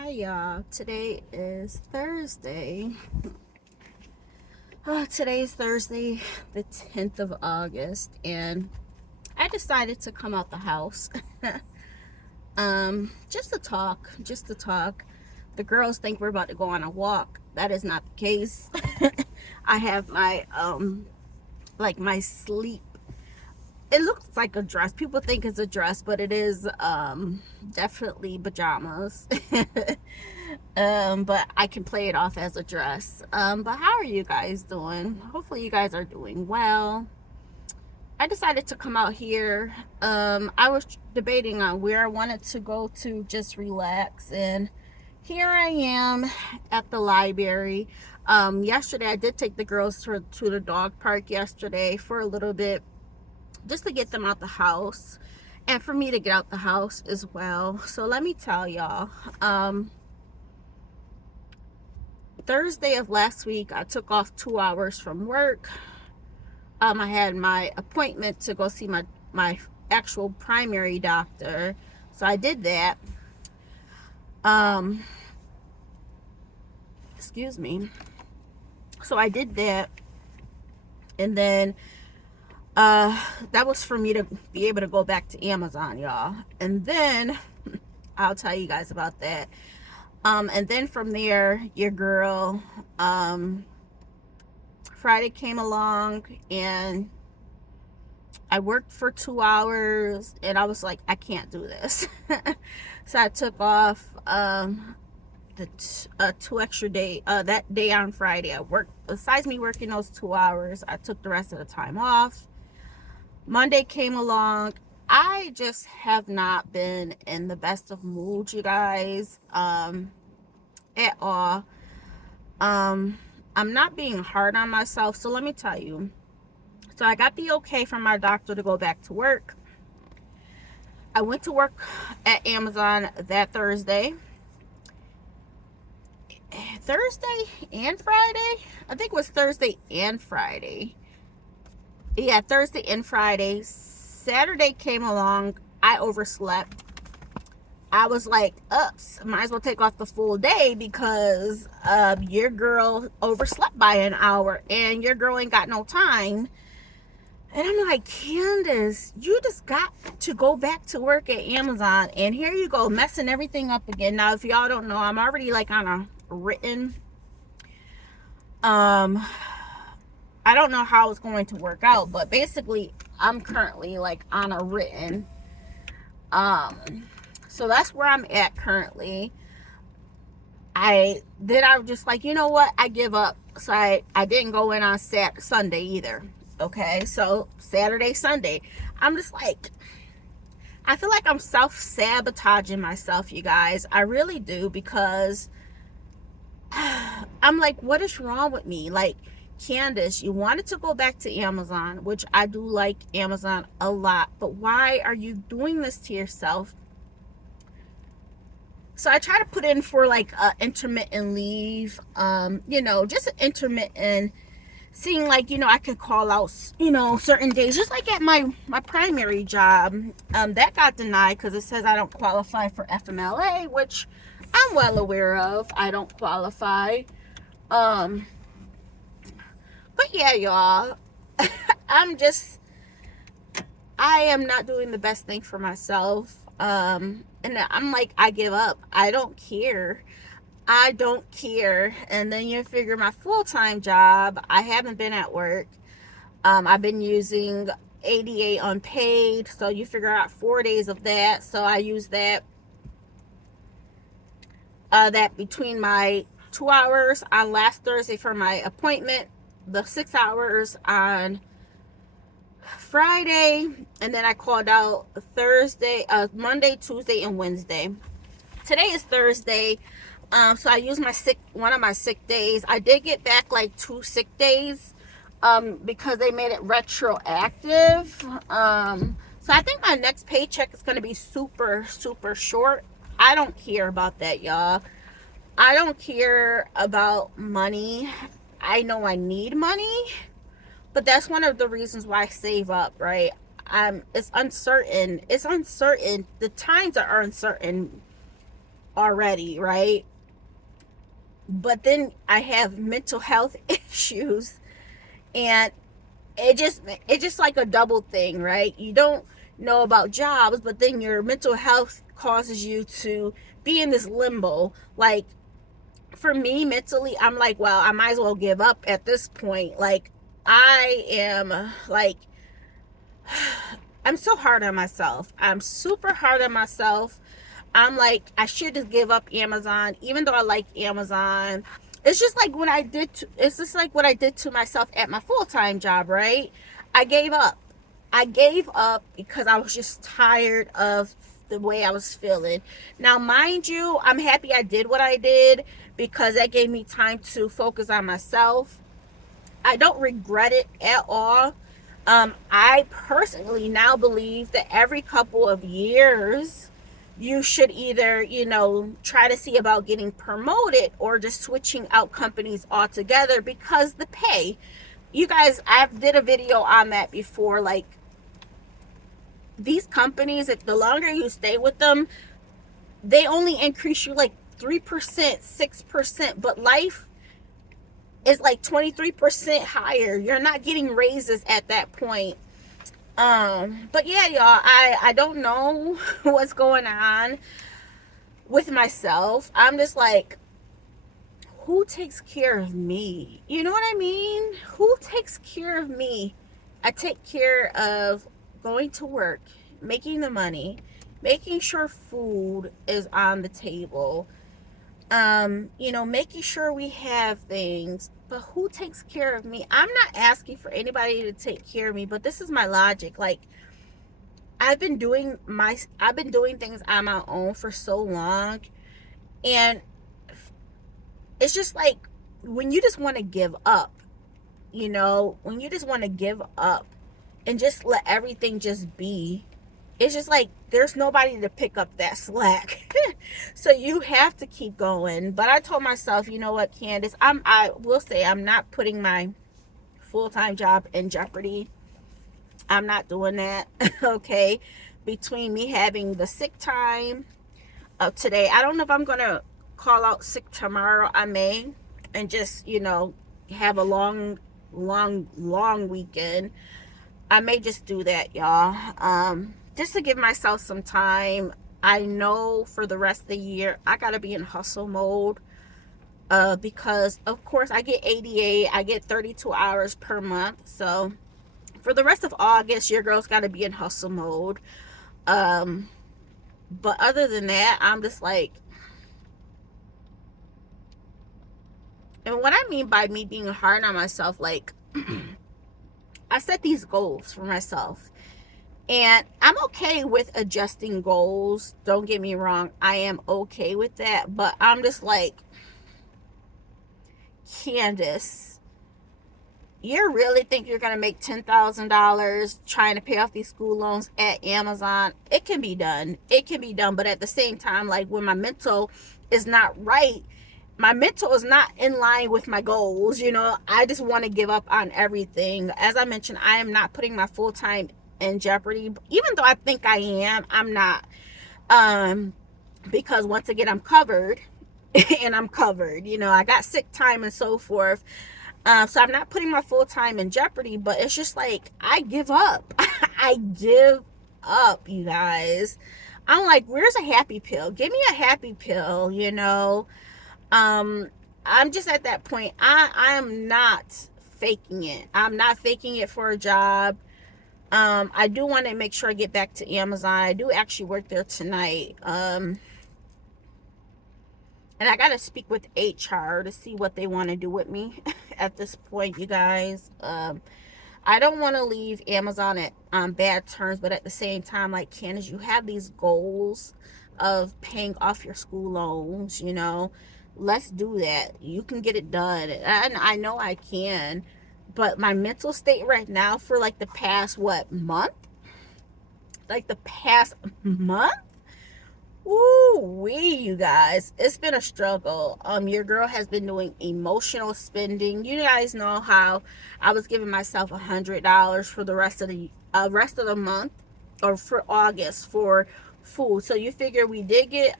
Hi y'all. Today is Thursday. Today's Thursday, the 10th of August, and I decided to come out the house. just to talk. The girls think we're about to go on a walk. That is not the case. I have my my sleep, it looks like a dress. People think it's a dress, but it is definitely pajamas. But I can play it off as a dress. But how are you guys doing? Hopefully you guys are doing well. I decided to come out here. I was debating on where I wanted to go to just relax, and here I am at the library. Yesterday I did take the girls to the dog park yesterday for a little bit, just to get them out the house and for me to get out the house as well. So let me tell y'all, Thursday of last week I took off 2 hours from work. I had my appointment to go see my actual primary doctor, so I did that. Excuse me. So I did that, and then that was for me to be able to go back to Amazon, y'all. And then I'll tell you guys about that. And then from there, your girl, Friday came along, and I worked for 2 hours, and I was like, I can't do this. So I took off the 2 extra day, that day on Friday. I worked, besides me working those 2 hours, I took the rest of the time off. Monday came along. I just have not been in the best of moods, you guys, at all. I'm not being hard on myself, so let me tell you. So I got the okay from my doctor to go back to work. I went to work at Amazon that Thursday and Friday. I think it was Thursday and Friday. Yeah, Thursday and Friday. Saturday came along. I overslept. I was like, oops, might as well take off the full day because your girl overslept by an hour and your girl ain't got no time. And I'm like, Candace, you just got to go back to work at Amazon, and here you go messing everything up again. Now, if y'all don't know, I'm already like on a written, I don't know how it's going to work out, but basically I'm currently like on a written, so that's where I'm at currently. I was just like, you know what, I give up. So I didn't go in on Sunday either. Okay, so Saturday, Sunday, I'm just like, I feel like I'm self-sabotaging myself, you guys. I really do, because I'm like, what is wrong with me? Like, Candace, you wanted to go back to Amazon, which I do like Amazon a lot, but why are you doing this to yourself? So I try to put in for like intermittent leave, just an intermittent, seeing like, I could call out, certain days, just like at my primary job. That got denied because it says I don't qualify for FMLA, which I'm well aware of. I don't qualify. But yeah, y'all, I am not doing the best thing for myself. And I'm like, I give up. I don't care. And then you figure my full-time job, I haven't been at work. I've been using ADA unpaid, so you figure out 4 days of that. So I use that between my 2 hours on last Thursday for my appointment, the 6 hours on Friday, and then I called out Monday, Tuesday, and Wednesday. Today is Thursday. So I used one of my sick days. I did get back like 2 sick days, because they made it retroactive. So I think my next paycheck is going to be super, super short. I don't care about that, y'all. I don't care about money. I know I need money, but that's one of the reasons why I save up, right? It's uncertain. The times are uncertain. already, right? But then I have mental health issues, and it just like a double thing, right? You don't know about jobs, but then your mental health causes you to be in this limbo. Like, for me mentally, I'm like, well, I might as well give up at this point. Like, I am like, I'm so hard on myself. I'm super hard on myself. I'm like, I should just give up Amazon, even though I like Amazon. It's just like when I did, it's just like what I did to myself at my full-time job, right? I gave up. I gave up because I was just tired of the way I was feeling. Now, mind you, I'm happy I did what I did because that gave me time to focus on myself. I don't regret it at all. I personally now believe that every couple of years, you should either, try to see about getting promoted or just switching out companies altogether because the pay. You guys, I've did a video on that before. Like, these companies, if the longer you stay with them, they only increase you like 3%, 6%, but life is like 23% higher. You're not getting raises at that point. But yeah, y'all, I don't know what's going on with myself. I'm just like, who takes care of me? You know what I mean? Who takes care of me? I take care of going to work, making the money, making sure food is on the table, making sure we have things. But who takes care of me? I'm not asking for anybody to take care of me, but this is my logic. Like, I've been doing things on my own for so long, and it's just like when you just want to give up, when you just want to give up and just let everything just be, it's just like there's nobody to pick up that slack. So you have to keep going. But I told myself, you know what, Candace, I will say I'm not putting my full-time job in jeopardy. I'm not doing that. Okay. Between me having the sick time of today, I don't know if I'm gonna call out sick tomorrow. I may, and just have a long weekend. I may just do that, y'all. Just to give myself some time. I know for the rest of the year I gotta be in hustle mode. Because of course I get ADA. I get 32 hours per month. So for the rest of August, your girl's gotta be in hustle mode. But other than that, I'm just like, and what I mean by me being hard on myself, like, I set these goals for myself. And I'm okay with adjusting goals. Don't get me wrong. I am okay with that. But I'm just like, Candace, you really think you're going to make $10,000 trying to pay off these school loans at Amazon? It can be done. It can be done. But at the same time, like, when my mental is not right, my mental is not in line with my goals. I just want to give up on everything. As I mentioned, I am not putting my full-time in jeopardy, even though I think I am. I'm not, because once again, I'm covered. And I'm covered, I got sick time and so forth. So I'm not putting my full-time in jeopardy, but it's just like, I give up. I give up, you guys. I'm like, where's a happy pill? Give me a happy pill. I'm just at that point. I am not faking it. I'm not faking it for a job. I do want to make sure I get back to Amazon. I do actually work there tonight. And I got to speak with HR to see what they want to do with me at this point, you guys. I don't want to leave Amazon at bad terms, but at the same time, like, Candace, you have these goals of paying off your school loans, Let's do that. You can get it done. And I know I can. But my mental state right now for like the past, month? Like the past month? Ooh wee, you guys. It's been a struggle. Your girl has been doing emotional spending. You guys know how I was giving myself $100 for the rest of the month, or for August, for food. So you figure we did get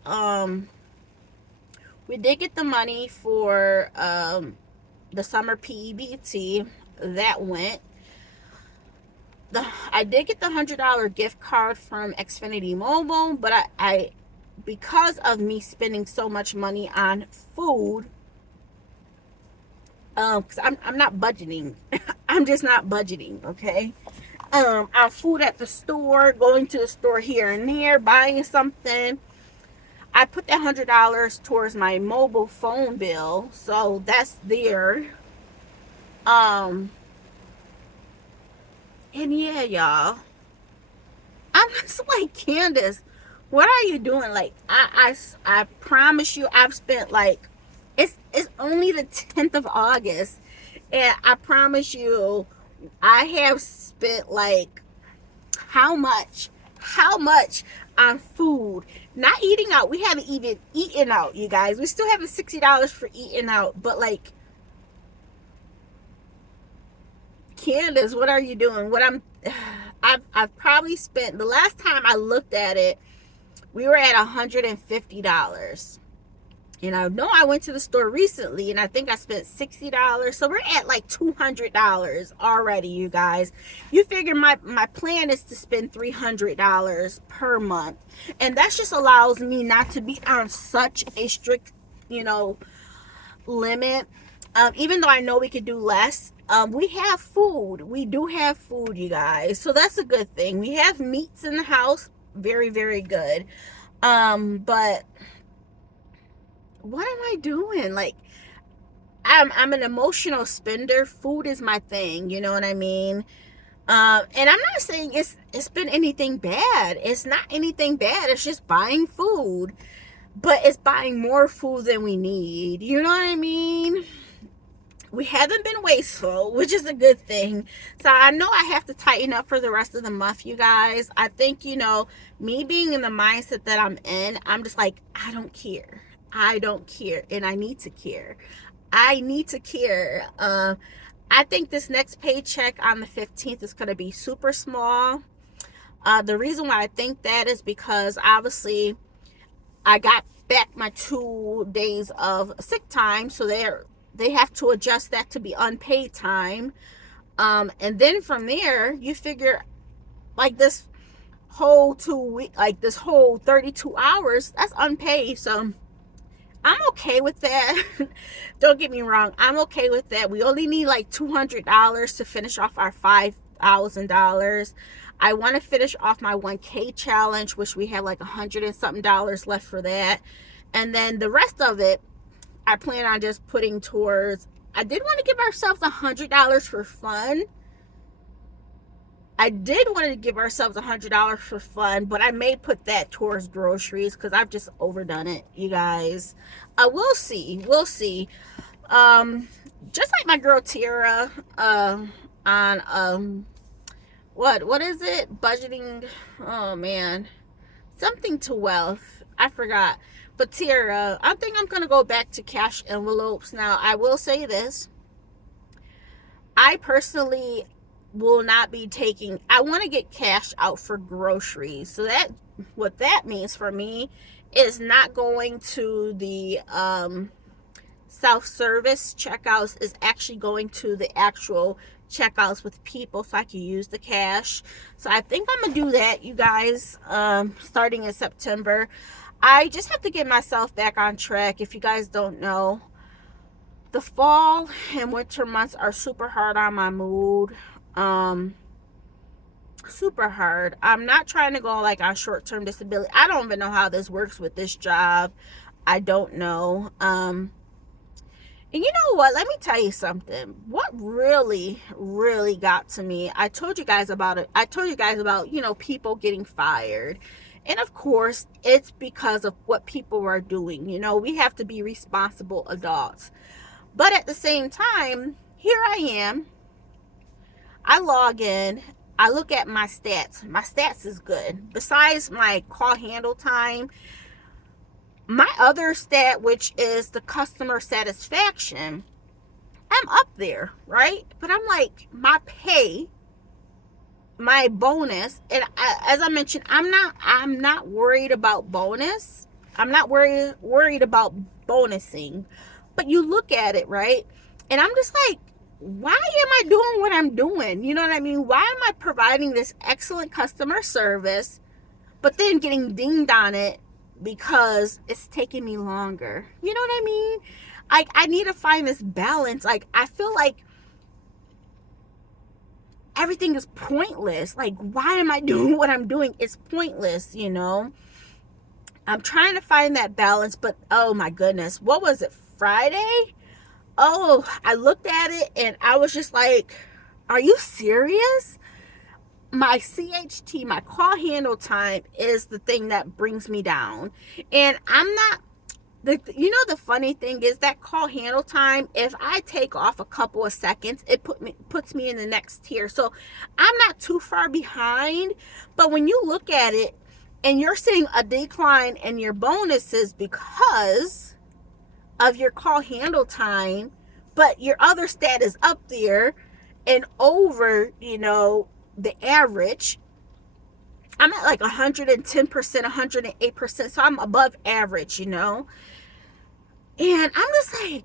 We did get the money for the summer PEBT. That went. I did get the $100 gift card from Xfinity Mobile, but I because of me spending so much money on food, because I'm not budgeting. I'm just not budgeting, okay? On food at the store, going to the store here and there, buying something. I put that $100 towards my mobile phone bill, so that's there. Um, and yeah, y'all, I'm just like, Candace, what are you doing? Like, I promise you, I've spent like, it's only the 10th of August, and I promise you, I have spent like, how much on food, not eating out. We haven't even eaten out, you guys. We still have $60 for eating out, but like, Candace, what are you doing? I've probably spent, the last time I looked at it, we were at $150. And I know I went to the store recently and I think I spent $60. So we're at like $200 already, you guys. You figure my plan is to spend $300 per month. And that just allows me not to be on such a strict, limit. Even though I know we could do less, we have food. We do have food, you guys. So that's a good thing. We have meats in the house. Very, very good. But what am I doing? Like, I'm an emotional spender. Food is my thing. You know what I mean? And I'm not saying it's been anything bad. It's not anything bad. It's just buying food. But it's buying more food than we need. You know what I mean? We haven't been wasteful, which is a good thing. So I know I have to tighten up for the rest of the month, you guys. I think, me being in the mindset that I'm in, I'm just like, I don't care. I don't care. And I need to care. I need to care. I think this next paycheck on the 15th is going to be super small. The reason why I think that is because obviously I got back my 2 days of sick time. So they have to adjust that to be unpaid time. And then from there, you figure like this whole 2 week, like this whole 32 hours, that's unpaid. So I'm okay with that. Don't get me wrong. I'm okay with that. We only need like $200 to finish off our $5,000. I want to finish off my 1K challenge, which we have like $100 and something left for that. And then the rest of it, I plan on just putting towards, I did want to give ourselves $100 for fun. I did want to give ourselves $100 for fun, but I may put that towards groceries because I've just overdone it, you guys. We'll see. We'll see. Just like my girl Tara on what is it? Budgeting. Oh man, something to wealth. I forgot. But Tara, I think I'm gonna go back to cash envelopes now. I will say this. I personally will not be taking, I want to get cash out for groceries. So that, what that means for me is not going to the self-service checkouts, is actually going to the actual checkouts with people so I can use the cash. So I think I'm gonna do that, you guys, starting in September. I just have to get myself back on track. If you guys don't know, the fall and winter months are super hard on my mood. Super hard. I'm not trying to go like on short-term disability. I don't even know how this works with this job. I don't know. And you know what? Let me tell you something. What really, really got to me, I told you guys about it. I told you guys about, people getting fired. And of course, it's because of what people are doing. We have to be responsible adults. But at the same time, here I am. I log in. I look at my stats. My stats is good. Besides my call handle time, my other stat, which is the customer satisfaction, I'm up there, right? But I'm like, my pay, my bonus, and as I mentioned, I'm not worried about bonus. I'm not worried about bonusing. But you look at it, right? And I'm just like, why am I doing what I'm doing? You know what I mean? Why am I providing this excellent customer service, but then getting dinged on it because it's taking me longer? You know what I mean? I need to find this balance. Like, I feel like everything is pointless. Like, why am I doing what I'm doing? It's pointless, you know? I'm trying to find that balance, but oh my goodness, what was it, Friday? Oh, I looked at it and I was just like, are you serious? My CHT, my call handle time, is the thing that brings me down. And I'm not, the funny thing is that call handle time, if I take off a couple of seconds, it puts me in the next tier. So I'm not too far behind, but when you look at it and you're seeing a decline in your bonuses because of your call handle time, but your other stat is up there and over, the average. I'm at like 110%, 108%, so I'm above average, And I'm just like,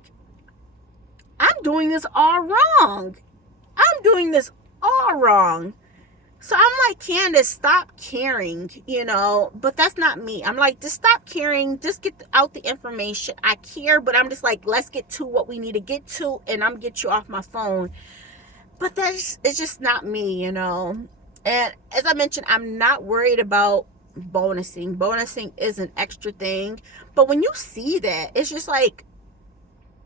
I'm doing this all wrong. I'm doing this all wrong. So I'm like, Candace, stop caring, but that's not me. I'm like, just stop caring. Just get out the information. I care, but I'm just like, let's get to what we need to get to, and I'm get you off my phone. But it's just not me, And as I mentioned, I'm not worried about bonusing. Bonusing is an extra thing. But when you see that, it's just like,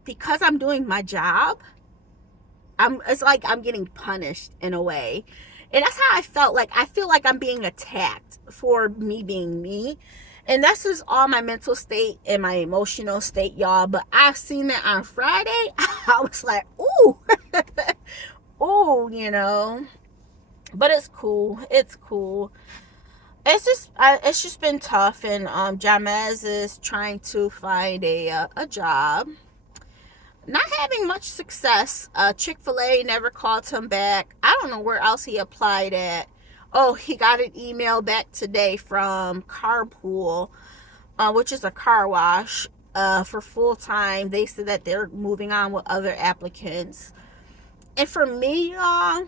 because I'm doing my job, it's like I'm getting punished in a way. And that's how I felt. Like, I feel like I'm being attacked for me being me. And that's just all my mental state and my emotional state, y'all. But I've seen that on Friday. I was like, ooh. Ooh, But it's cool. It's cool. It's just been tough. And Jamez is trying to find a job. Not having much success. Chick-fil-A never called him back. I don't know where else he applied at. Oh, he got an email back today from Carpool, which is a car wash, for full-time. They said that they're moving on with other applicants. And for me, y'all,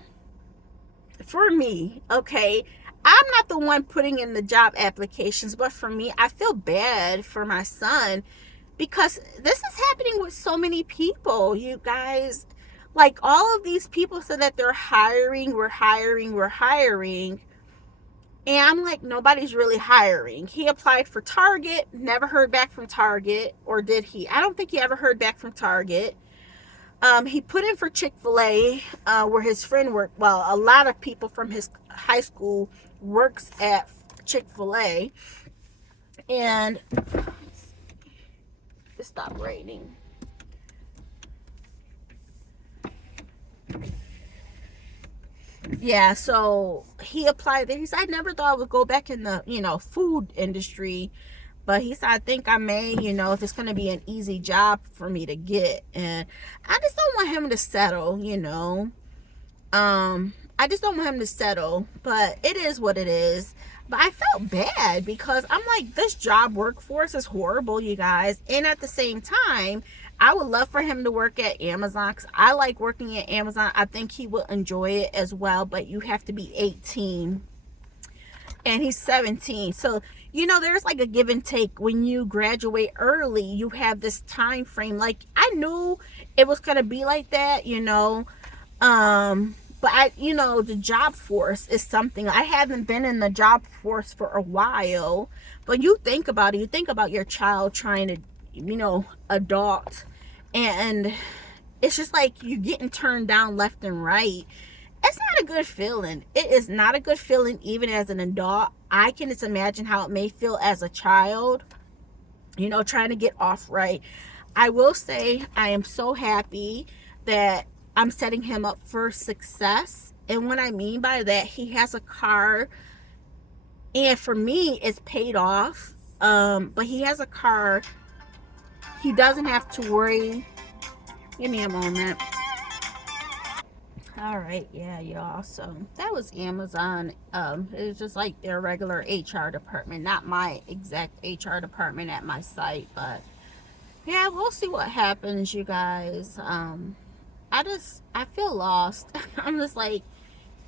okay, I'm not the one putting in the job applications, but for me, I feel bad for my son, because this is happening with so many people, you guys. Like, all of these people said that they're hiring, we're hiring. And I'm like, nobody's really hiring. He applied for Target, never heard back from Target. Or did he? I don't think he ever heard back from Target. He put in for Chick-fil-A, where his friend worked. Well, a lot of people from his high school works at Chick-fil-A. And it stopped raining. Yeah, so he applied there. He said, I never thought I would go back in the, food industry. But he said, I think I may, if it's going to be an easy job for me to get. And I just don't want him to settle, I just don't want him to settle. But it is what it is. But I felt bad because I'm like, this job workforce is horrible, you guys. And at the same time, I would love for him to work at Amazon, because I like working at Amazon. I think he will enjoy it as well. But you have to be 18. And he's 17. So, there's like a give and take. When you graduate early, you have this time frame. Like, I knew it was going to be like that, but the job force is something. I haven't been in the job force for a while. But you think about it. You think about your child trying to, adult. And it's just like you're getting turned down left and right. It's not a good feeling. It is not a good feeling, even as an adult. I can just imagine how it may feel as a child, trying to get off right. I will say I am so happy that I'm setting him up for success. And what I mean by that, he has a car. And for me, it's paid off. But he has a car. He doesn't have to worry. Give me a moment. All right, yeah, y'all. So that was Amazon. It was just like their regular HR department, not my exact HR department at my site, but yeah, we'll see what happens, you guys. I feel lost. I'm just like,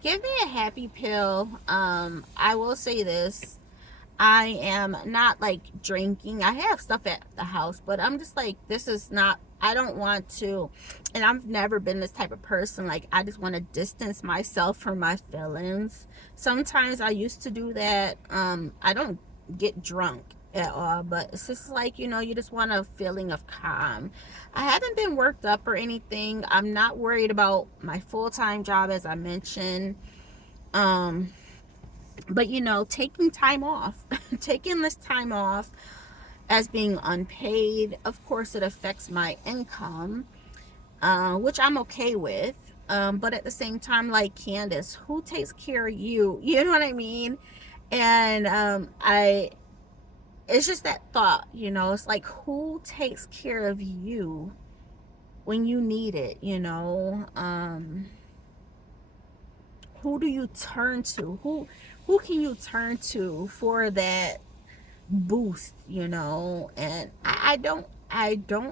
give me a happy pill. I will say this. I am not like drinking. I have stuff at the house, but I'm just like, this is not, I don't want to, and I've never been this type of person. Like, I just want to distance myself from my feelings. Sometimes I used to do that. I don't get drunk at all, but it's just like, you just want a feeling of calm. I haven't been worked up or anything. I'm not worried about my full-time job, as I mentioned. Um, but taking time off, taking this time off as being unpaid, of course it affects my income, which I'm okay with. But at the same time, like, Candace, who takes care of you? You know what I mean? And I it's just that thought, it's like, who takes care of you when you need it? Who do you turn to? Who can you turn to for that boost? And I don't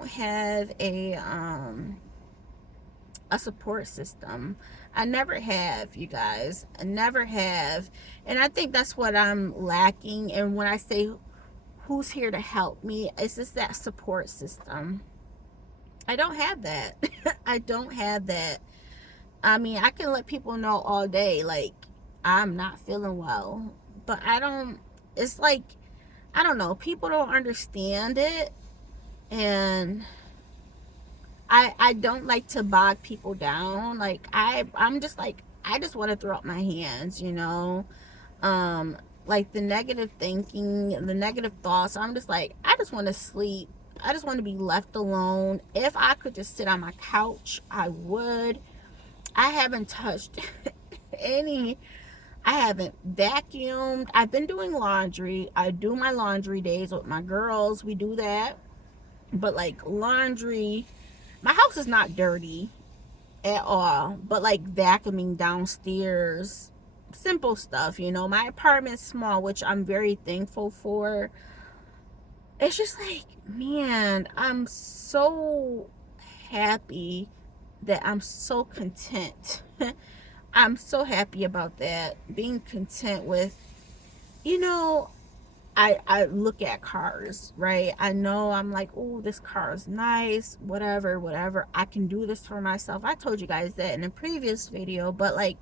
have a support system. I never have, you guys. I never have. And I think that's what I'm lacking. And when I say who's here to help me, it's just that support system. I don't have that. I don't have that. I mean, I can let people know all day, like, I'm not feeling well, but I don't, it's like, I don't know, people don't understand it. And I don't like to bog people down. Like, I'm just like, I just want to throw up my hands. Um, like, the negative thinking, the negative thoughts, I'm just like, I just want to sleep. I just want to be left alone. If I could just sit on my couch, I would. I haven't touched any, I haven't vacuumed. I've been doing laundry. I do my laundry days with my girls. We do that. But like, laundry, my house is not dirty at all. But like, vacuuming downstairs, simple stuff. My apartment's small, which I'm very thankful for. It's just like, man, I'm so happy that I'm so content. I'm so happy about that. Being content with, you know, I look at cars, right? I know, I'm like, oh, this car is nice, whatever. I can do this for myself. I told you guys that in a previous video, but like,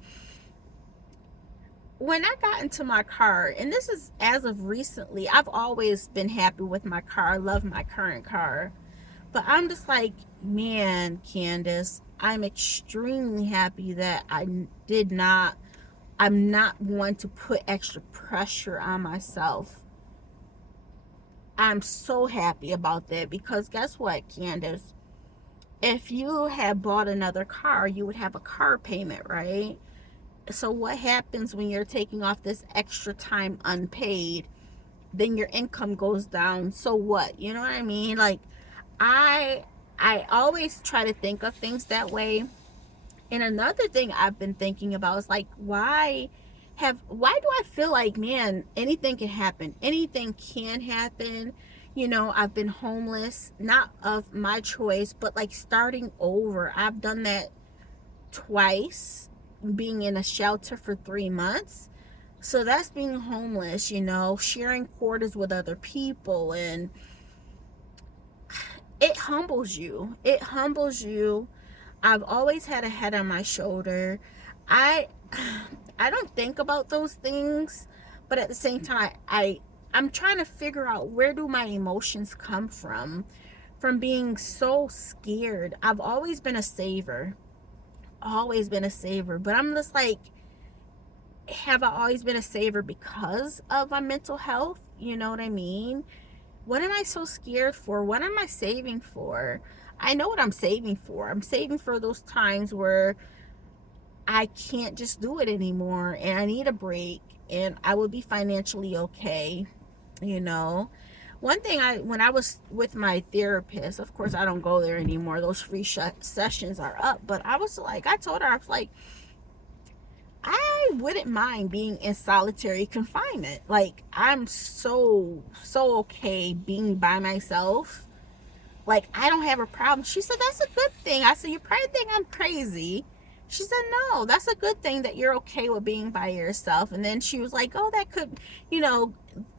when I got into my car, and this is as of recently, I've always been happy with my car. I love my current car. But I'm just like, man, Candace, I'm extremely happy that I'm not one to put extra pressure on myself. I'm so happy about that, because guess what, Candace? If you had bought another car, you would have a car payment, right? So what happens when you're taking off this extra time unpaid? Then your income goes down. So what? You know what I mean? Like, I I always try to think of things that way. And another thing I've been thinking about is like, why do I feel like, man, anything can happen? Anything can happen. I've been homeless, not of my choice, but like starting over. I've done that twice, being in a shelter for 3 months. So that's being homeless, sharing quarters with other people. And it humbles you. It humbles you. I've always had a head on my shoulder. I I don't think about those things, but at the same time, I'm trying to figure out, where do my emotions come from being so scared. I've always been a saver. Always been a saver, but I'm just like, have I always been a saver because of my mental health? You know what I mean? What am I so scared for? What am I saving for? I know what I'm saving for. I'm saving for those times where I can't just do it anymore and I need a break, and I will be financially okay, you know. One thing, when I was with my therapist, of course I don't go there anymore. Those free sessions are up. But I was like, I told her, I was like, I wouldn't mind being in solitary confinement. Like, I'm so okay being by myself. Like, I don't have a problem. She said, that's a good thing. I said, you probably think I'm crazy. She said, no, that's a good thing that you're okay with being by yourself. And then she was like, oh, that could,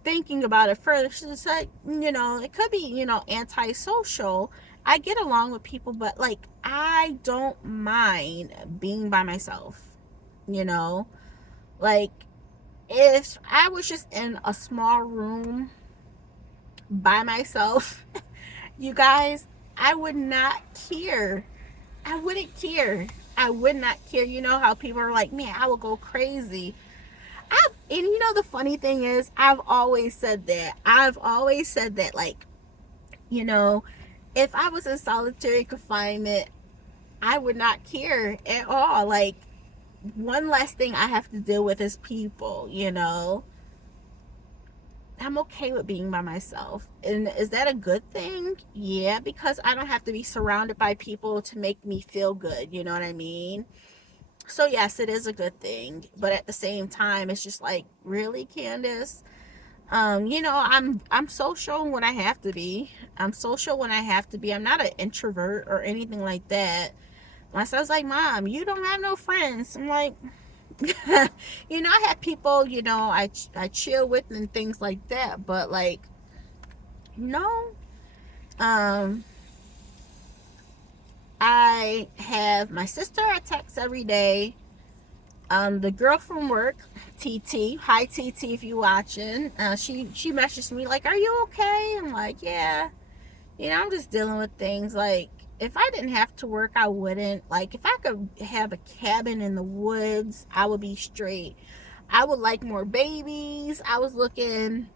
thinking about it further, she said, it could be, antisocial. I get along with people, but like, I don't mind being by myself, you know? Like, if I was just in a small room by myself, you guys, I would not care. I wouldn't care. I would not care. You know how people are like, man, I will go crazy. And the funny thing is, I've always said that. Like, if I was in solitary confinement, I would not care at all. Like, one less thing I have to deal with is people. I'm okay with being by myself. And is that a good thing? Yeah, because I don't have to be surrounded by people to make me feel good. You know what I mean? So yes, it is a good thing. But at the same time, it's just like, really, Candace? I'm social when I have to be. I'm social when I have to be. I'm not an introvert or anything like that. My son's like, Mom, you don't have no friends. I'm like, I have people, I chill with and things like that, but like, no. I have my sister I text every day. The girl from work, TT, hi TT if you watching, she messaged me like, are you okay? I'm like, yeah, I'm just dealing with things. Like, if I didn't have to work, I wouldn't. Like, if I could have a cabin in the woods, I would be straight. I would like more babies. I was looking,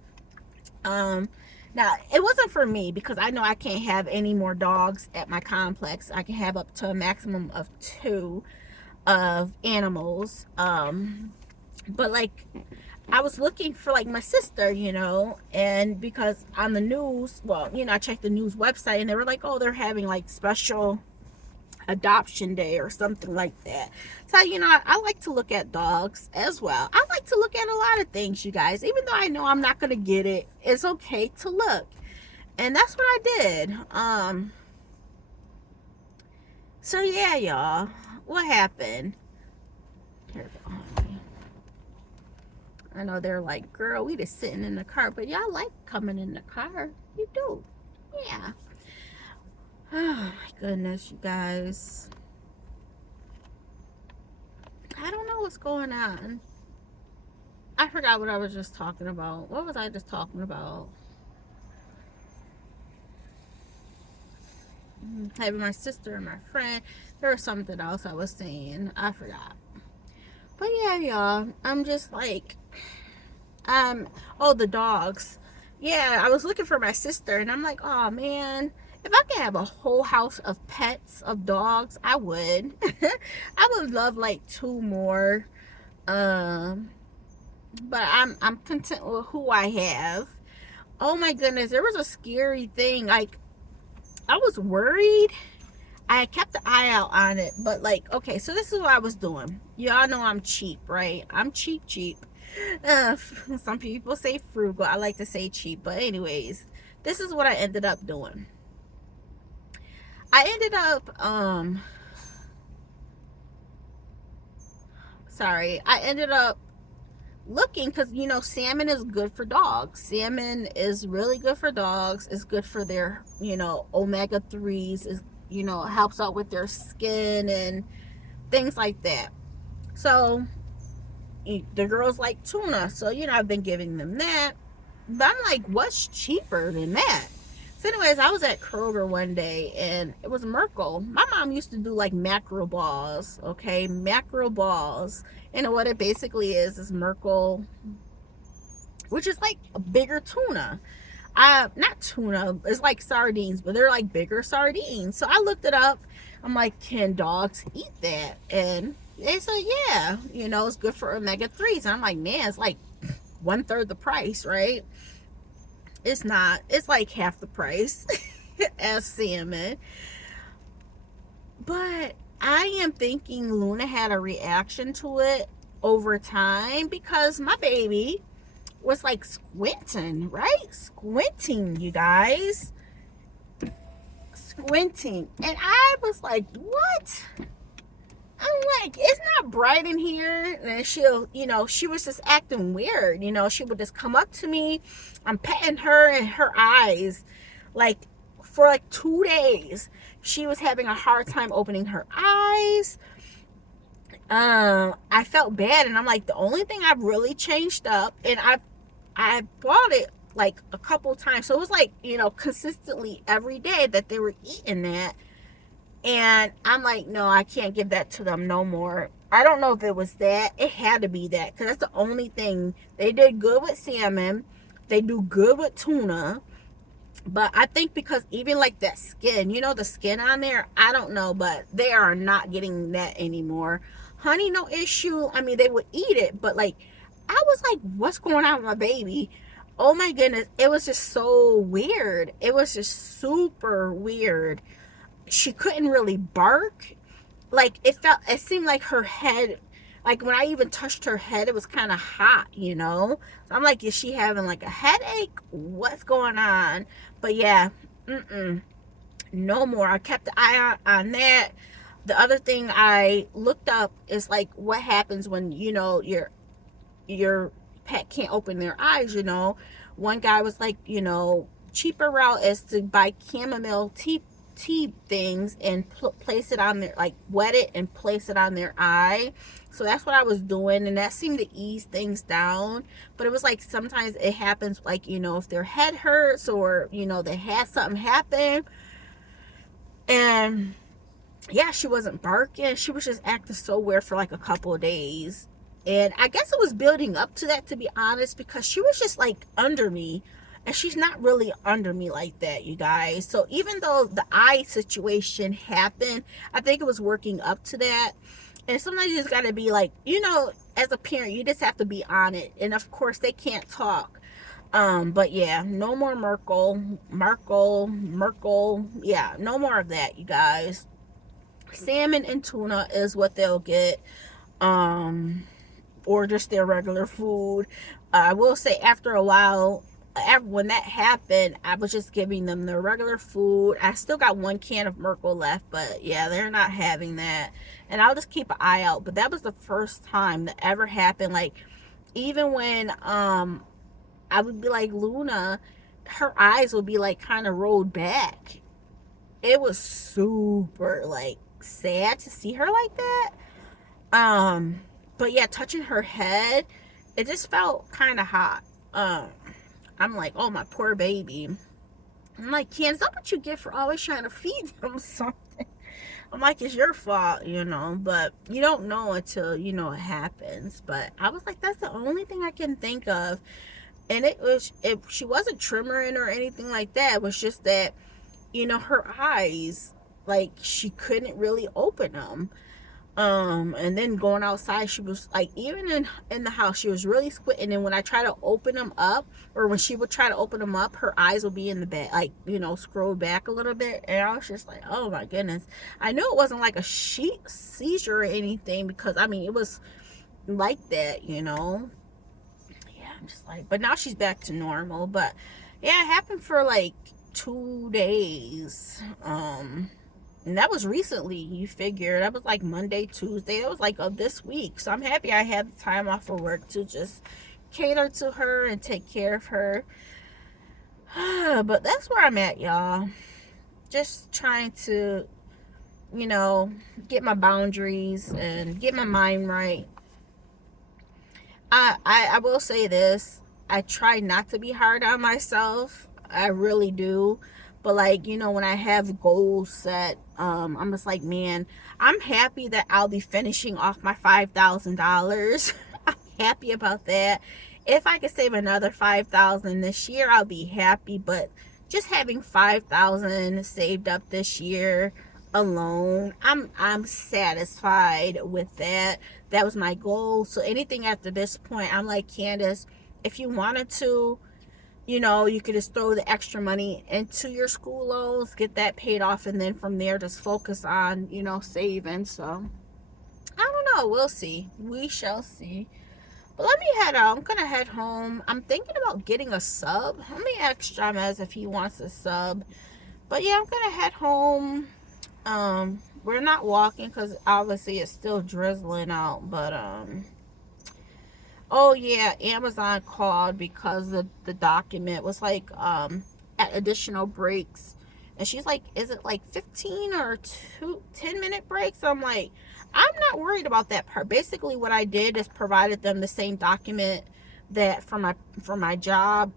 now it wasn't for me because I know I can't have any more dogs at my complex. I can have up to a maximum of 2 of animals. But like, I was looking for like my sister, and because on the news, well, I checked the news website and they were like, oh, they're having like special adoption day or something like that. So, I like to look at dogs as well. I like to look at a lot of things, you guys. Even though I know I'm not going to get it, it's okay to look. And that's what I did. So yeah, y'all. What happened? Here we go. I know they're like, girl, we just sitting in the car, but y'all like coming in the car. You do. Yeah. Oh my goodness, you guys. I don't know what's going on. I forgot what I was just talking about. What was I just talking about? Having my sister and my friend. There was something else I was saying. I forgot. But yeah, y'all. I'm just like, oh, the dogs. Yeah, I was looking for my sister and I'm like, oh man, if I could have a whole house of pets, of dogs, I would. I would love like 2 more. But I'm content with who I have. Oh my goodness, there was a scary thing. Like, I was worried. I kept the eye out on it, but like, okay, so this is what I was doing. Y'all know I'm cheap, right? I'm cheap. Some people say frugal. I like to say cheap, but anyways, this is what I ended up doing. I ended up looking, because salmon is good for dogs. Salmon is really good for dogs. It's good for their omega-3s. Is helps out with their skin and things like that. So the girls like tuna, so I've been giving them that. But I'm like, what's cheaper than that? So anyways, I was at Kroger one day and it was Merkel. My mom used to do like mackerel balls. Okay, mackerel balls. And what it basically is Merkel, which is like a bigger tuna. Not tuna, it's like sardines, but they're like bigger sardines. So I looked it up. I'm like, can dogs eat that? And they said, yeah, it's good for omega-3s. And I'm like, man, it's like 1/3 the price, right? It's not. It's like half the price as salmon. But I am thinking Luna had a reaction to it over time because my baby was like squinting, right? Squinting, you guys. Squinting. And I was like, what? I'm like, it's not bright in here. And she'll, she was just acting weird. She would just come up to me. I'm petting her, and her eyes, like, for like 2 days, she was having a hard time opening her eyes. I felt bad, and I'm like, the only thing I've really changed up, and I bought it like a couple times, so it was like, consistently every day that they were eating that. And I'm like, no, I can't give that to them no more. I don't know if it was that. It had to be that, because that's the only thing. They did good with salmon. They do good with tuna. But I think because even like that skin, the skin on there, I don't know, but they are not getting that anymore. Honey, no issue. I mean, they would eat it, but like, I was like, what's going on with my baby? Oh my goodness. It was just so weird. It was just super weird. She couldn't really bark. Like, it seemed like her head, like when I even touched her head, it was kind of hot, So I'm like, is she having like a headache? What's going on? But yeah, no more. I kept the eye on that. The other thing I looked up is like what happens when, your pet can't open their eyes, One guy was like, cheaper route is to buy chamomile tea things and place it on their, like, wet it and place it on their eye. So that's what I was doing, and that seemed to ease things down. But it was like sometimes it happens, like, if their head hurts, or they had something happen. And yeah, she wasn't barking. She was just acting so weird for like a couple of days. And I guess it was building up to that, to be honest, because she was just like under me. And she's not really under me like that, you guys. So even though the eye situation happened, I think it was working up to that. And sometimes you just got to be like, as a parent, you just have to be on it. And of course, they can't talk. But yeah, no more Merkel. Yeah, no more of that, you guys. Salmon and tuna is what they'll get. Or just their regular food. I will say, after a while, when that happened, I was just giving them their regular food. I still got 1 can of Merkel left, but yeah, they're not having that. And I'll just keep an eye out. But that was the first time that ever happened. Like, even when I would be like, Luna, her eyes would be like kind of rolled back. It was super like sad to see her like that. But yeah, touching her head, it just felt kind of hot. I'm like, oh, my poor baby. I'm like, Ken, is that what you get for always trying to feed them something? I'm like, it's your fault, but you don't know until, it happens. But I was like, that's the only thing I can think of. And she wasn't trimmering or anything like that. It was just that, her eyes, like, she couldn't really open them. And then going outside, she was like, even in the house, she was really squinting. And when I try to open them up, or when she would try to open them up, her eyes would be in the back, like, scrolled back a little bit. And I was just like, oh my goodness. I knew it wasn't like a seizure or anything, because I mean, it was like that, Yeah, I'm just like, but now she's back to normal. But yeah, it happened for like 2 days. And that was recently, you figure. That was like Monday, Tuesday. That was like of this week. So I'm happy I had the time off of work to just cater to her and take care of her. But that's where I'm at, y'all. Just trying to, get my boundaries and get my mind right. I will say this. I try not to be hard on myself. I really do. But like, when I have goals set, I'm just like, man, I'm happy that I'll be finishing off my $5,000. I'm happy about that. If I could save another $5,000 this year, I'll be happy. But just having $5,000 saved up this year alone, I'm satisfied with that. That was my goal. So anything after this point, I'm like, Candace, if you wanted to, you know, you could just throw the extra money into your school loans, get that paid off, and then from there just focus on, you know, saving. So I don't know, we'll see, we shall see. But let me head out. I'm gonna head home. I'm thinking about getting a sub. Let me ask Jamez if he wants a sub. But yeah, I'm gonna head home. We're not walking because obviously it's still drizzling out. But oh yeah, Amazon called because the document was like at additional breaks. And she's like, is it like 15 or 10-minute breaks? I'm like, I'm not worried about that part. Basically what I did is provided them the same document that for my job.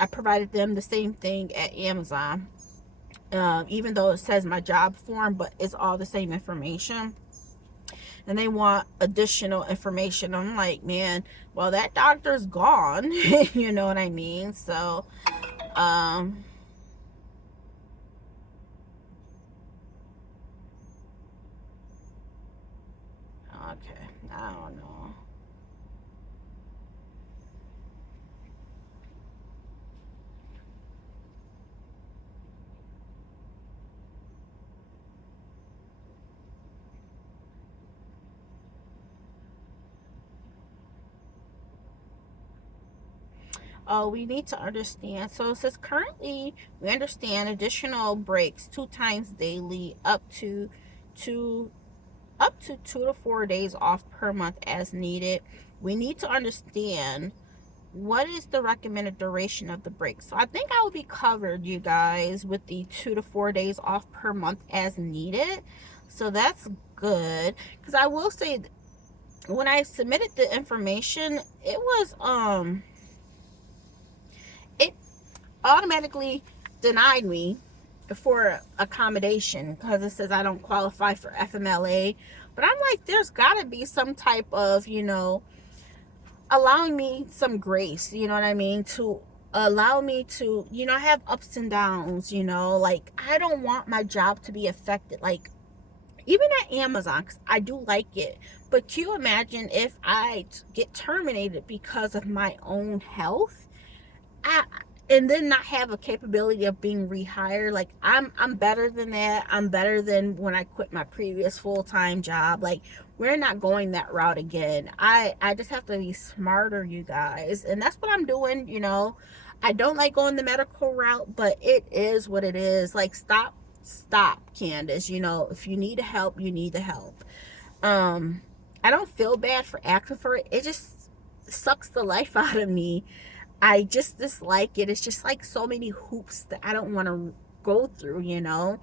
I provided them the same thing at Amazon. Even though it says my job form, but it's all the same information. And they want additional information. I'm like, man, well, that doctor's gone. You know what I mean? So um okay, I don't know. Oh, we need to understand. So it says currently we understand additional breaks 2 times daily, two up to 2 to 4 days off per month as needed. We need to understand what is the recommended duration of the break. So I think I will be covered, you guys, with the 2 to 4 days off per month as needed. So that's good. Because I will say, when I submitted the information, it automatically denied me for accommodation because it says I don't qualify for FMLA. But I'm like, there's got to be some type of, you know, allowing me some grace, you know what I mean, to allow me to, you know, have ups and downs, you know, like I don't want my job to be affected, like even at Amazon, because I do like it. But can you imagine if I get terminated because of my own health? I, and then not have a capability of being rehired. Like I'm better than that. I'm better than when I quit my previous full-time job. Like we're not going that route again. I just have to be smarter, you guys. And that's what I'm doing, you know. I don't like going the medical route, but it is what it is. Like stop, Candace. You know, if you need help, you need the help. Um I don't feel bad for asking for it. It just sucks the life out of me. I just dislike it. It's just like so many hoops that I don't want to go through, you know.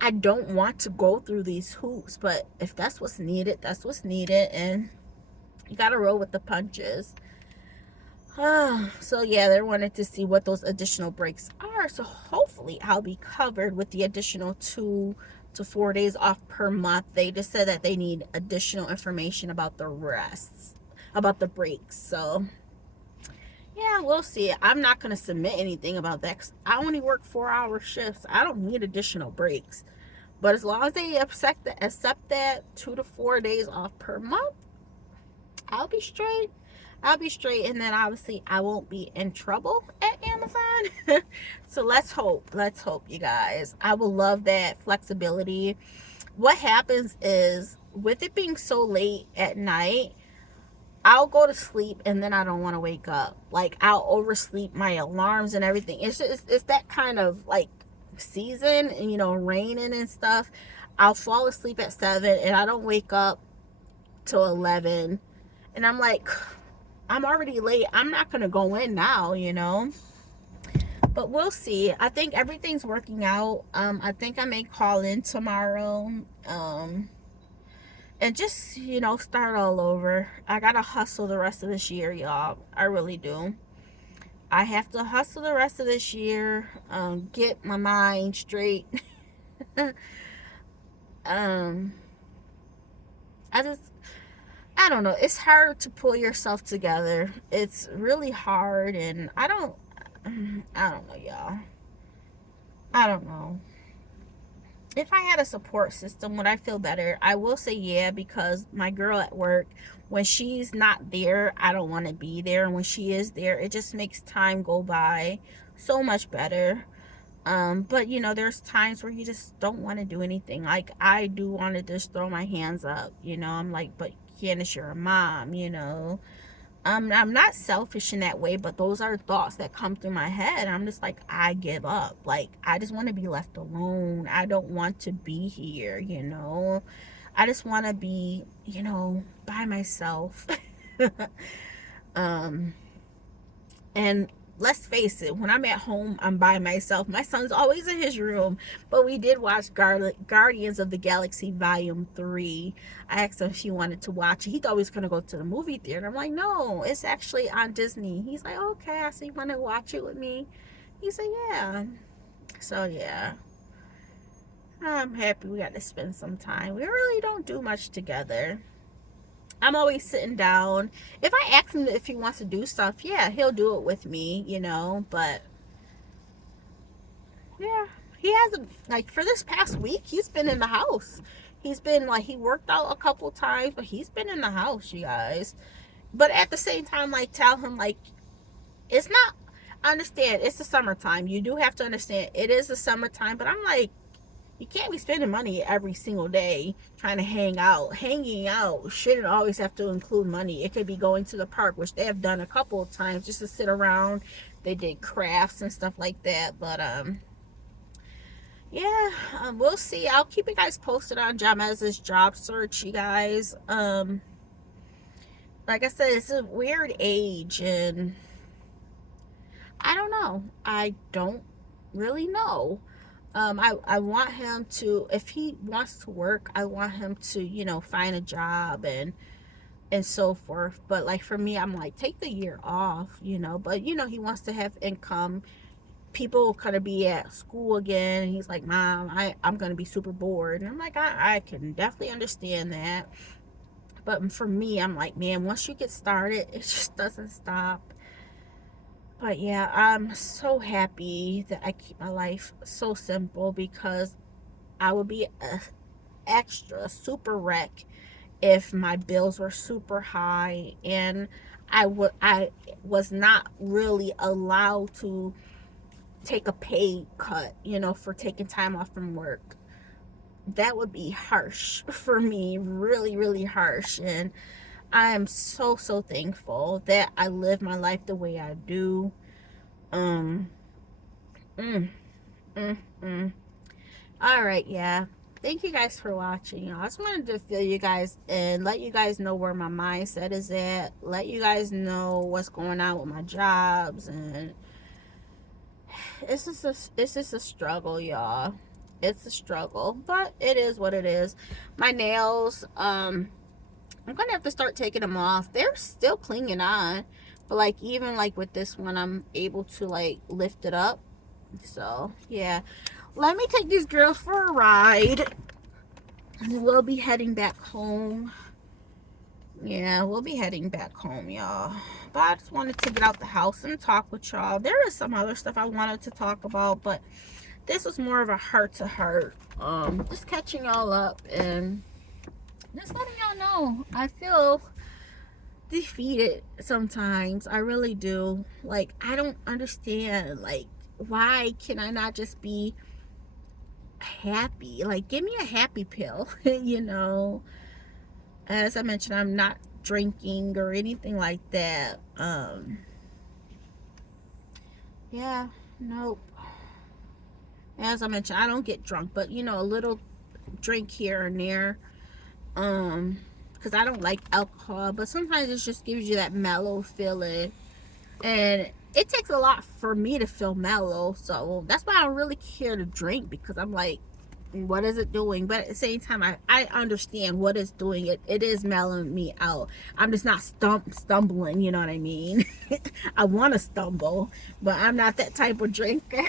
I don't want to go through these hoops, but if that's what's needed, that's what's needed, and you got to roll with the punches. So yeah, they wanted to see what those additional breaks are. So hopefully I'll be covered with the additional 2 to 4 days off per month. They just said that they need additional information about the rests, about the breaks. So yeah, we'll see. I'm not going to submit anything about that because I only work 4-hour shifts. I don't need additional breaks. But as long as they accept that 2 to 4 days off per month, I'll be straight. I'll be straight. And then obviously I won't be in trouble at Amazon. So let's hope. Let's hope, you guys. I will love that flexibility. What happens is, with it being so late at night, I'll go to sleep and then I don't want to wake up. Like I'll oversleep my alarms and everything. It's just it's that kind of like season, and you know, raining and stuff. I'll fall asleep at 7 and I don't wake up till 11. And I'm like, I'm already late. I'm not going to go in now, you know. But we'll see. I think everything's working out. I think I may call in tomorrow. And just, you know, start all over. I gotta hustle the rest of this year, y'all. I really do. I have to hustle the rest of this year, get my mind straight. um I just, I don't know, it's hard to pull yourself together. It's really hard, and I don't know, y'all. I don't know. if I had a support system, would I feel better? I will say yeah, because my girl at work, when she's not there, I don't want to be there. And when she is there, it just makes time go by so much better. But you know, there's times where you just don't want to do anything. Like I do want to just throw my hands up, you know. I'm like, but Candace, you're a mom, you know. I'm not selfish in that way, but those are thoughts that come through my head. I'm just like, I give up. Like, I just want to be left alone. I don't want to be here, you know. I just want to be, you know, by myself. um, and let's face it, when I'm at home, I'm by myself. My son's always in his room, but we did watch Guardians of the Galaxy Volume 3. I asked him if he wanted to watch it. He thought we was going to go to the movie theater. I'm like, no, it's actually on Disney. He's like, okay. I said, you want to watch it with me? He said, yeah. So, yeah. I'm happy we got to spend some time. We really don't do much together. I'm always sitting down. If I ask him if he wants to do stuff, yeah, he'll do it with me, you know. But yeah, he hasn't, like, for this past week, he's been in the house. He's been like, he worked out a couple times, but he's been in the house, you guys. But at the same time, like, tell him, like, it's not, understand, it's the summertime. You do have to understand it is the summertime, but I'm like, you can't be spending money every single day trying to hang out. Hanging out shouldn't always have to include money. It could be going to the park, which they have done a couple of times just to sit around. They did crafts and stuff like that. But yeah, we'll see. I'll keep you guys posted on Jamez's job search, you guys. Like I said, it's a weird age, and I don't know. I don't really know. I want him to, if he wants to work, I want him to, you know, find a job and so forth. But like for me, I'm like, take the year off, you know. But you know, he wants to have income. People kind of be at school again, and he's like, Mom, I'm gonna be super bored. And I'm like, I can definitely understand that. But for me, I'm like, man, once you get started, it just doesn't stop. But yeah, I'm so happy that I keep my life so simple, because I would be a extra super wreck if my bills were super high and I was not really allowed to take a pay cut, you know, for taking time off from work. That would be harsh for me, really, really harsh. And I am so, so thankful that I live my life the way I do. Um, mm, mm, mm. All right, yeah. Thank you guys for watching. I just wanted to fill you guys and let you guys know where my mindset is at. Let you guys know what's going on with my jobs, and it's just a struggle, y'all. It's a struggle, but it is what it is. My nails, I'm gonna have to start taking them off. They're still clinging on, but like even like with this one, I'm able to like lift it up. So yeah, let me take these girls for a ride. We'll be heading back home. Yeah, we'll be heading back home, y'all. But I just wanted to get out the house and talk with y'all. There is some other stuff I wanted to talk about, but this was more of a heart to heart. Just catching y'all up and just letting y'all know I feel defeated sometimes. I really do. Like, I don't understand. Like, why can I not just be happy? Like, give me a happy pill, you know. As I mentioned, I'm not drinking or anything like that. Yeah, nope. As I mentioned, I don't get drunk, but you know, a little drink here and there. Because I don't like alcohol, but sometimes it just gives you that mellow feeling, and it takes a lot for me to feel mellow. So that's why I don't really care to drink, because I'm like, what is it doing? But at the same time, I understand what it's doing. It is mellowing me out. I'm just not stumbling, you know what I mean? I want to stumble, but I'm not that type of drinker.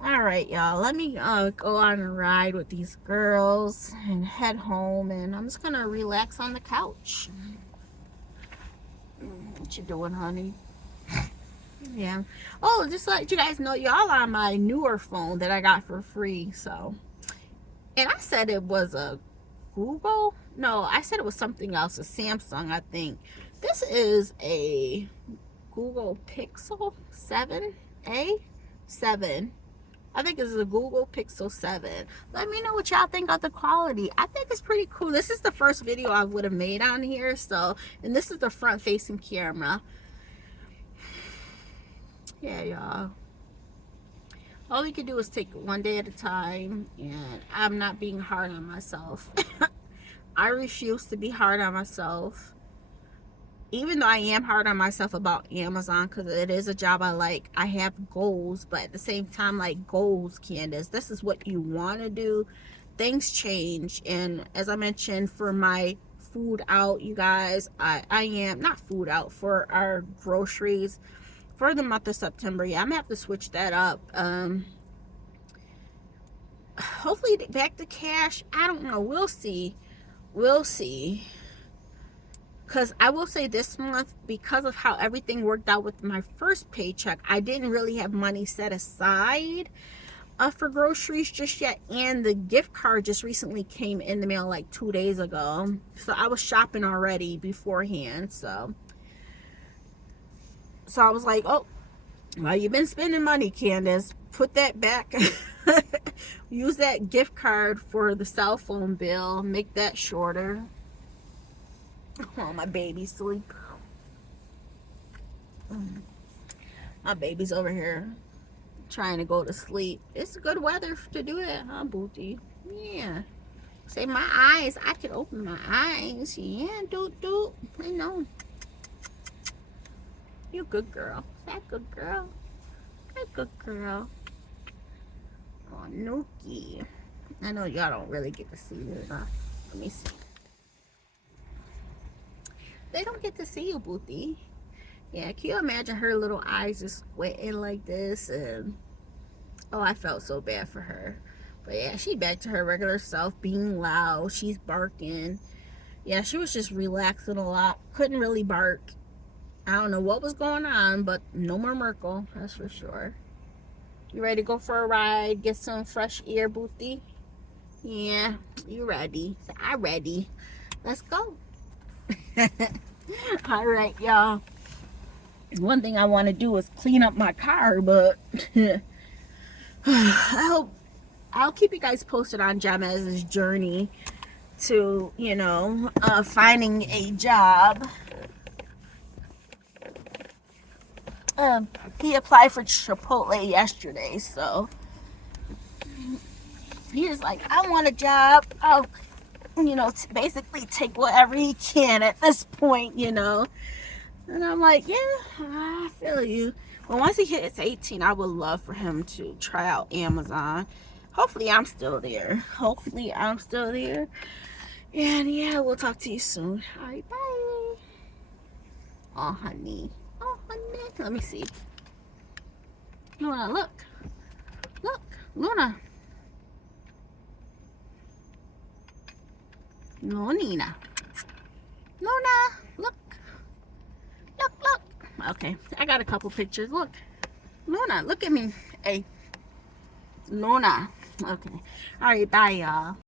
All right, y'all, let me go on a ride with these girls and head home, and I'm just gonna relax on the couch. What you doing, honey? Yeah. Oh, just to let you guys know, y'all on my newer phone that I got for free. So, and I said it was a Google. No, I said it was something else, a Samsung, I think. This is a Google Pixel 7a 7. I think it's a Google Pixel 7. Let me know what y'all think of the quality. I think it's pretty cool. This is the first video I would have made on here. So, and this is the front facing camera. Yeah, y'all. All we can do is take it one day at a time. And I'm not being hard on myself. I refuse to be hard on myself. Even though I am hard on myself about Amazon, because it is a job I like, I have goals, but at the same time, like, goals, Candace, this is what you want to do. Things change, and as I mentioned, for my food out, you guys, I am not food out, for our groceries for the month of September. Yeah, I'm gonna have to switch that up. Hopefully back to cash. I don't know, we'll see. Because I will say this month, because of how everything worked out with my first paycheck, I didn't really have money set aside for groceries just yet. And the gift card just recently came in the mail like 2 days ago. So I was shopping already beforehand. So I was like, oh, well, you've been spending money, Candace. Put that back. Use that gift card for the cell phone bill. Make that shorter. Oh, my baby's asleep. My baby's over here trying to go to sleep. It's good weather to do it, huh, Booty? Yeah. Say my eyes. I can open my eyes. Yeah, doot. I know. You good girl. That good girl. That good girl. Oh, Nuki. I know y'all don't really get to see it. Let me see. They don't get to see you, Booty. Yeah, can you imagine her little eyes just squinting like this? And oh, I felt so bad for her. But yeah, she back to her regular self, being loud. She's barking. Yeah, she was just relaxing a lot. Couldn't really bark. I don't know what was going on, but no more Merkel, that's for sure. You ready to go for a ride? Get some fresh air, Booty? Yeah, you ready? I'm ready. Let's go. All right, y'all. One thing I want to do is clean up my car, but I'll keep you guys posted on Jamez's journey to, finding a job. He applied for Chipotle yesterday, so he was like, I want a job. I'll, basically take whatever he can at this point, And I'm like, yeah, I feel you. But once he hits 18, I would love for him to try out Amazon. Hopefully I'm still there. And yeah, we'll talk to you soon. All right, bye. Oh, honey. Let me see. Luna, look. Luna. No, Nina. Luna, look. Okay, I got a couple pictures. Look. Luna, look at me. Hey. Luna. Okay. All right, bye, y'all.